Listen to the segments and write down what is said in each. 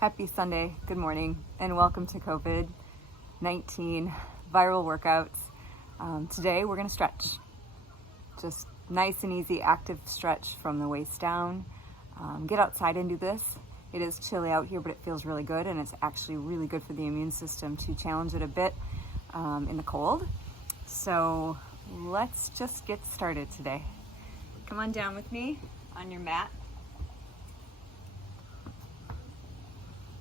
Happy Sunday, good morning, and welcome to COVID-19 viral workouts. Today we're going to stretch. Just nice and easy, active stretch from the waist down. Get outside and do this. It is chilly out here, but it feels really good, and it's actually really good for the immune system to challenge it a bit in the cold. So let's just get started today. Come on down with me on your mat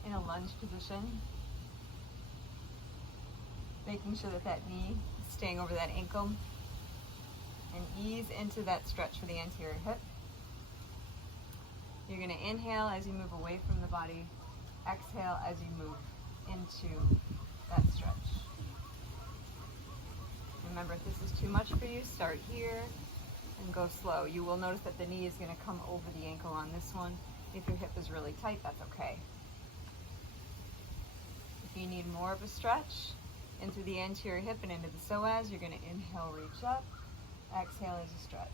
in a lunge position, making sure that that knee is staying over that ankle, and ease into that stretch for the anterior hip. You're going to inhale as you move away from the body, exhale as you move into that stretch. Remember, if this is too much for you, start here and go slow. You will notice that the knee is going to come over the ankle on this one. If your hip is really tight, that's okay. If you need more of a stretch into the anterior hip and into the psoas, you're going to inhale, reach up, exhale as a stretch.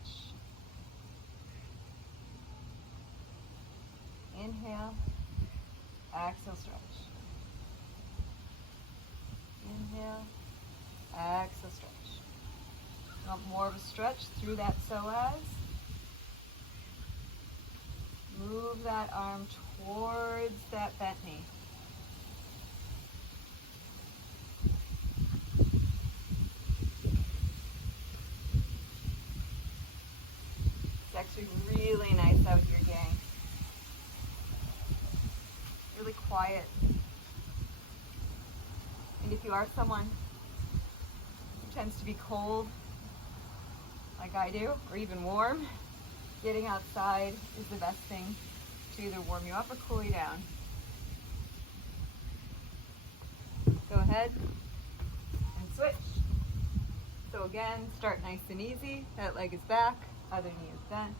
Inhale, exhale, stretch. Inhale, exhale, stretch. Want more of a stretch through that psoas. Move that arm towards that bent knee. It's actually really nice out here, gang. Really quiet. And if you are someone who tends to be cold, like I do, or even warm, getting outside is the best thing to either warm you up or cool you down. Go ahead and switch. So again, start nice and easy. That leg is back, other knee is bent.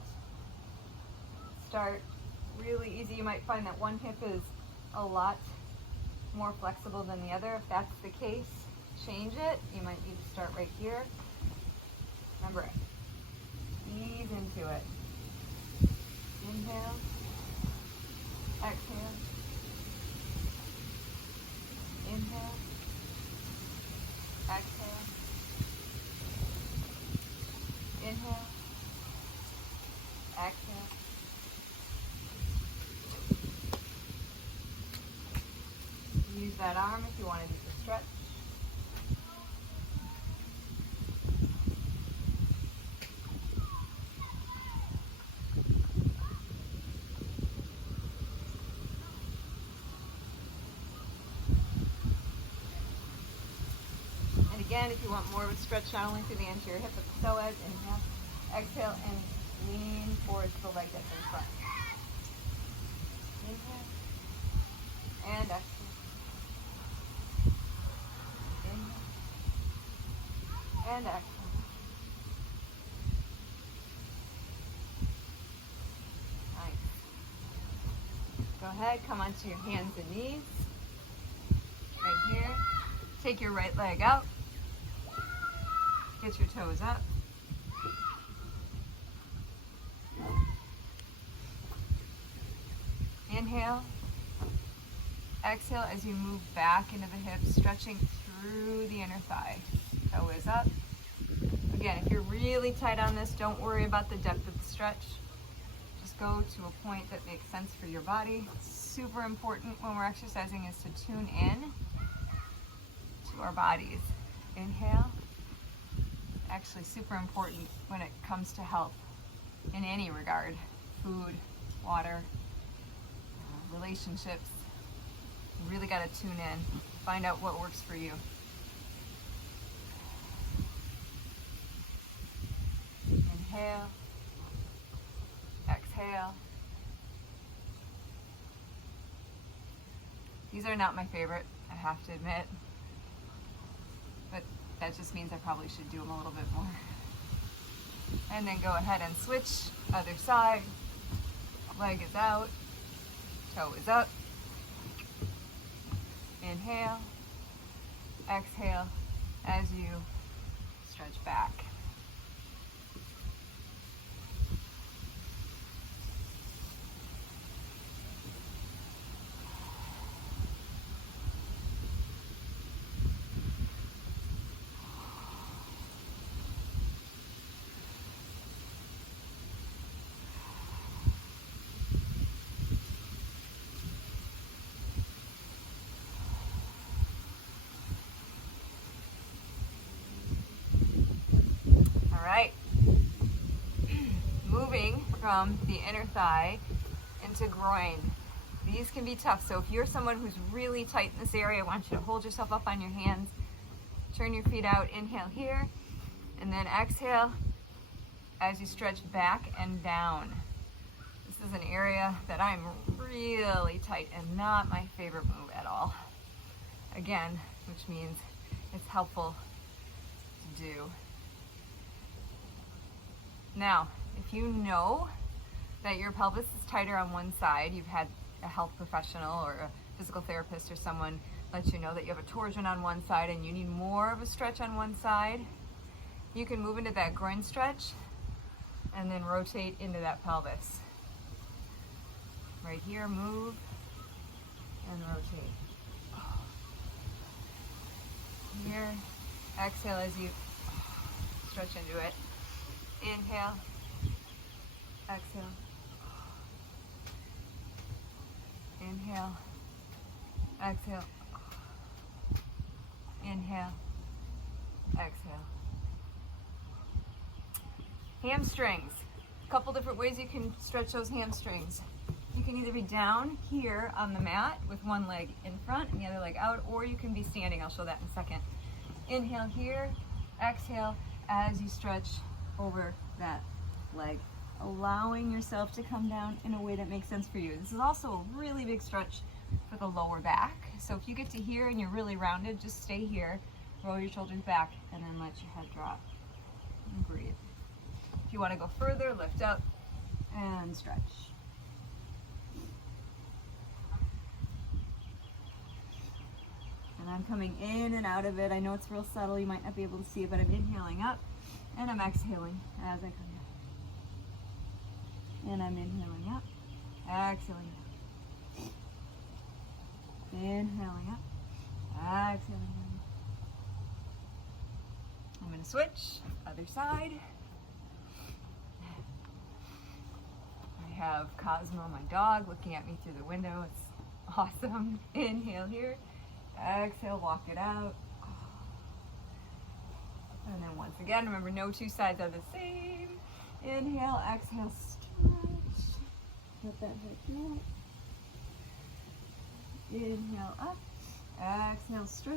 Start really easy. You might find that one hip is a lot more flexible than the other. If that's the case, change it. You might need to start right here. Remember, ease into it. Inhale, exhale, inhale, exhale, inhale, exhale. Use that arm if you want to do the stretch. And again, if you want more of a stretch, not only through the anterior hip, but the psoas, inhale, exhale, and lean towards the leg that's in front. Inhale, and exhale. And exhale. Nice. Go ahead, come onto your hands and knees. Right here. Take your right leg out. Get your toes up. Inhale. Exhale as you move back into the hips, stretching through the inner thigh. Toe is up. Again, if you're really tight on this, don't worry about the depth of the stretch. Just go to a point that makes sense for your body. Super important when we're exercising is to tune in to our bodies. Inhale. Actually super important when it comes to health in any regard. Food, water, relationships. You really got to tune in. Find out what works for you. Inhale, exhale. These are not my favorite, I have to admit, but that just means I probably should do them a little bit more. And then go ahead and switch, other side. Leg is out, toe is up. Inhale, exhale as you stretch back. from the inner thigh into groin. These can be tough, so if you're someone who's really tight in this area, I want you to hold yourself up on your hands, turn your feet out, inhale here, and then exhale as you stretch back and down. This is an area that I'm really tight and not my favorite move at all. Again, which means it's helpful to do. Now, if you know that your pelvis is tighter on one side, you've had a health professional or a physical therapist or someone let you know that you have a torsion on one side and you need more of a stretch on one side, you can move into that groin stretch and then rotate into that pelvis. Right here, move and rotate. Here, exhale as you stretch into it. Inhale, exhale. Inhale, exhale. Inhale, exhale. Hamstrings. A couple different ways you can stretch those hamstrings. You can either be down here on the mat with one leg in front and the other leg out, or you can be standing. I'll show that in a second. Inhale here, exhale as you stretch over that leg, allowing yourself to come down in a way that makes sense for you. This is also a really big stretch for the lower back. So if you get to here and you're really rounded, just stay here, roll your shoulders back, and then let your head drop and breathe. If you want to go further, lift up and stretch. And I'm coming in and out of it. I know it's real subtle, you might not be able to see it, but I'm inhaling up and I'm exhaling as I come down. And I'm inhaling up, exhaling up. Inhaling up, exhaling down. I'm going to switch, other side. I have Cosmo, my dog, looking at me through the window. It's awesome. Inhale here, exhale, walk it out. And then once again, remember no two sides are the same. Inhale, exhale, stretch. Let that head drop. Inhale up, exhale, stretch.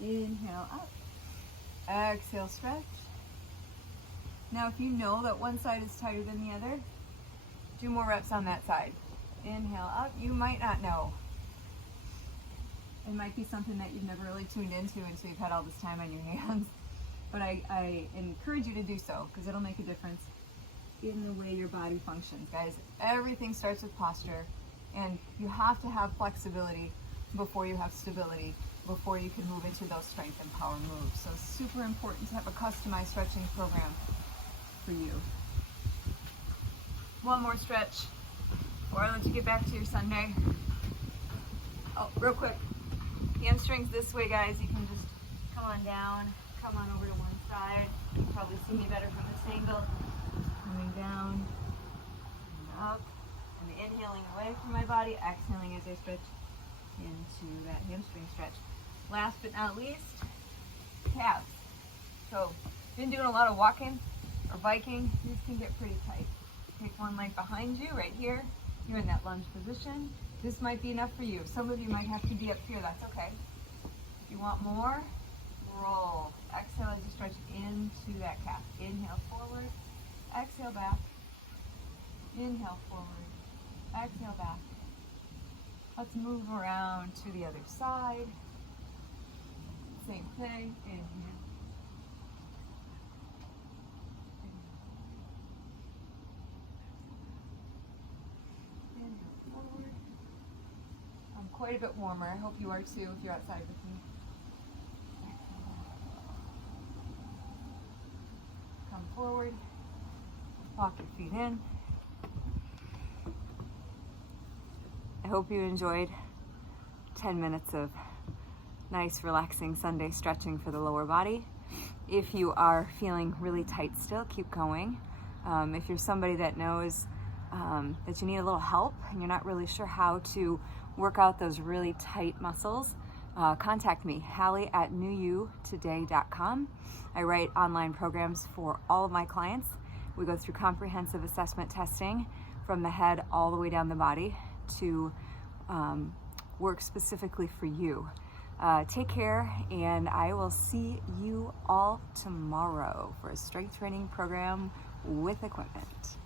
Inhale up, exhale, stretch. Now if you know that one side is tighter than the other, do more reps on that side. Inhale up, you might not know. It might be something that you've never really tuned into until you've had all this time on your hands. But I encourage you to do so because it'll make a difference in the way your body functions. Guys, everything starts with posture, and you have to have flexibility before you have stability, before you can move into those strength and power moves. So it's super important to have a customized stretching program for you. One more stretch before I let you get back to your Sunday. Oh, real quick. Hamstrings this way, guys. You can just come on down, come on over to one side. You can probably see me better from this angle. Coming down and up. And inhaling away from my body, exhaling as I stretch into that hamstring stretch. Last but not least, calves. So, been doing a lot of walking or biking, these can get pretty tight. Take one leg behind you, right here. You're in that lunge position. This might be enough for you. Some of you might have to be up here, that's okay. If you want more, roll. Exhale as you stretch into that calf. Inhale forward, exhale back. Inhale forward, exhale back. Let's move around to the other side. Same thing, inhale. Quite a bit warmer. I hope you are too if you're outside with me. Come forward. Walk your feet in. I hope you enjoyed 10 minutes of nice, relaxing Sunday stretching for the lower body. If you are feeling really tight still, keep going. If you're somebody that knows that you need a little help and you're not really sure how to work out those really tight muscles, contact me, hallie@newyoutoday.com. I write online programs for all of my clients. We go through comprehensive assessment testing from the head all the way down the body to work specifically for you. Take care, and I will see you all tomorrow for a strength training program with equipment.